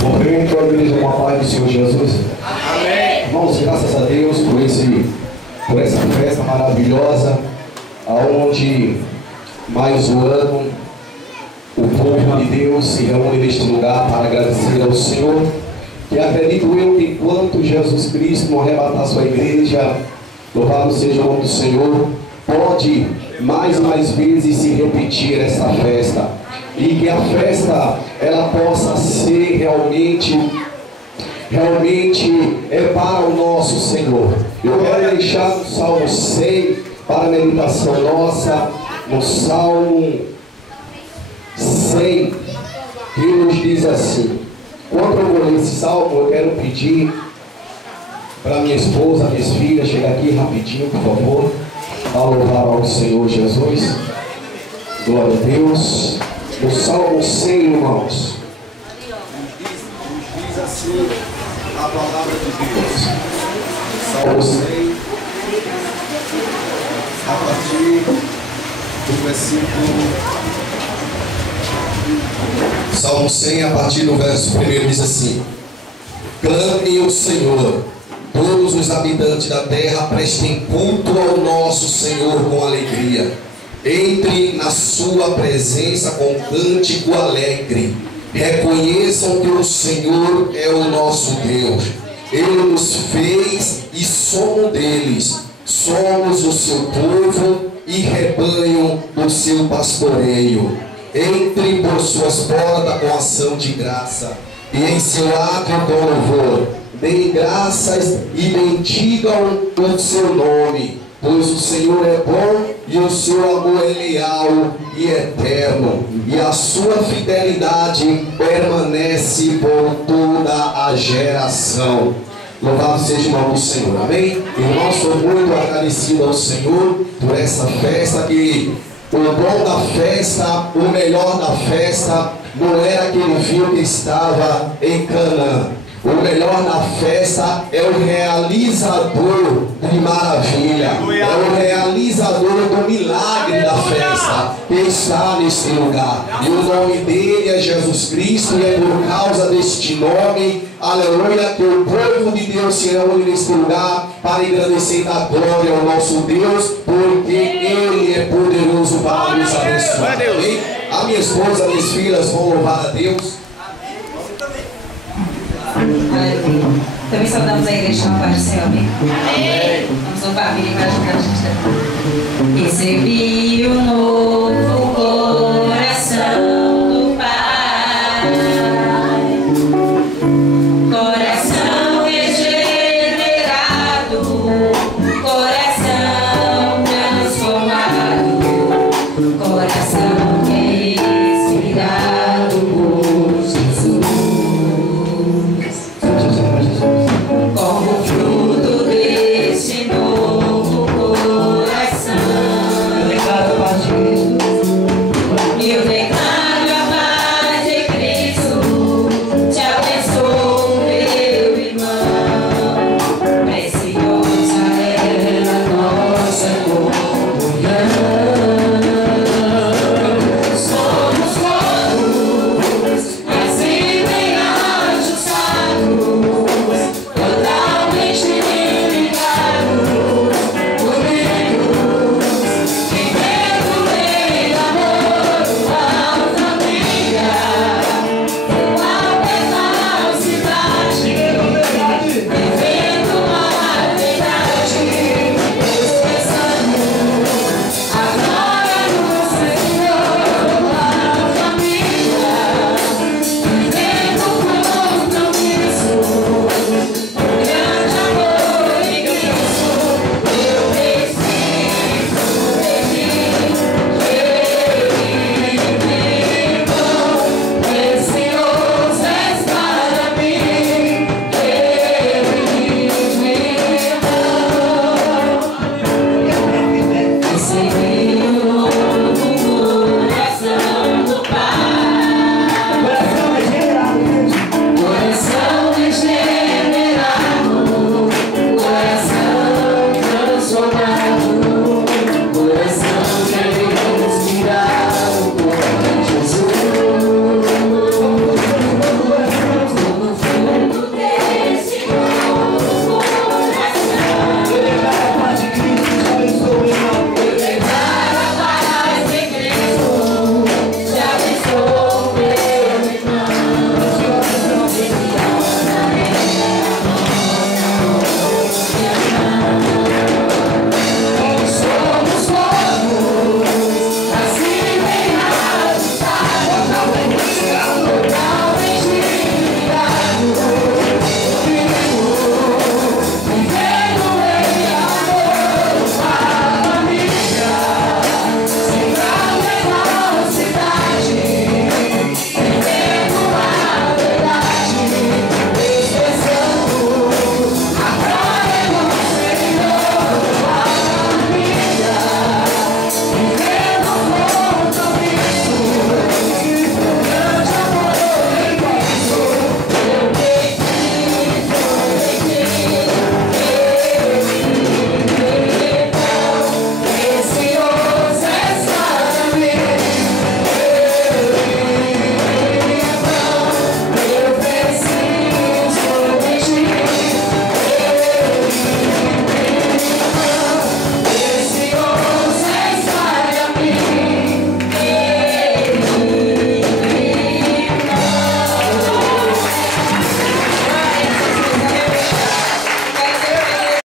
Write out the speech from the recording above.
Cumprimento a igreja com a paz do Senhor Jesus. Amém. Irmãos, graças a Deus por essa festa maravilhosa, aonde mais um ano o povo de Deus se reúne neste lugar para agradecer ao Senhor. Que acredito eu que enquanto Jesus Cristo não arrebatar sua igreja, louvado seja o nome do Senhor, pode mais e mais vezes se repetir essa festa, e que a festa ela possa ser realmente para o nosso Senhor. Eu quero deixar no Salmo 100 para a meditação nossa, no Salmo 100, que nos diz assim. Quando eu vou ler esse salmo, eu quero pedir para minha esposa, minhas filhas, chegar aqui rapidinho, por favor, para louvar ao Senhor Jesus. Glória a Deus. No Salmo 100, irmãos, diz assim a palavra de Deus. Salmo 100, a partir do versículo... Salmo 100, a partir do verso 1, diz assim: Clame ao Senhor, todos os habitantes da terra, prestem culto ao nosso Senhor com alegria. Entre na sua presença com cântico alegre. Reconheçam que o Senhor é o nosso Deus. Ele nos fez e somos deles. Somos o seu povo e rebanho do seu pastoreio. Entre por suas portas com ação de graça, e em seu átrio com louvor. Deem graças e bendigam o seu nome, pois o Senhor é bom e o seu amor é leal e eterno, e a sua fidelidade permanece por toda a geração. Louvado seja o nome do Senhor, amém? Irmãos, sou muito agradecido ao Senhor por essa festa, que o bom da festa, o melhor da festa, não era aquele vinho que estava em Canaã. O melhor da festa é o realizador de maravilha, é o realizador do milagre da festa, que está nesse lugar. E o nome dele é Jesus Cristo, e é por causa deste nome, aleluia, que o povo de Deus se reúne nesse lugar para engrandecer da glória ao nosso Deus, porque ele é poderoso para nos abençoar. Amém? A minha esposa, minhas filhas vão louvar a Deus. Aleluia. Também saudamos a igreja com a paz do Senhor, amém? Amém. Vamos louvar a Bíblia para ajudar a gente. Recebi o novo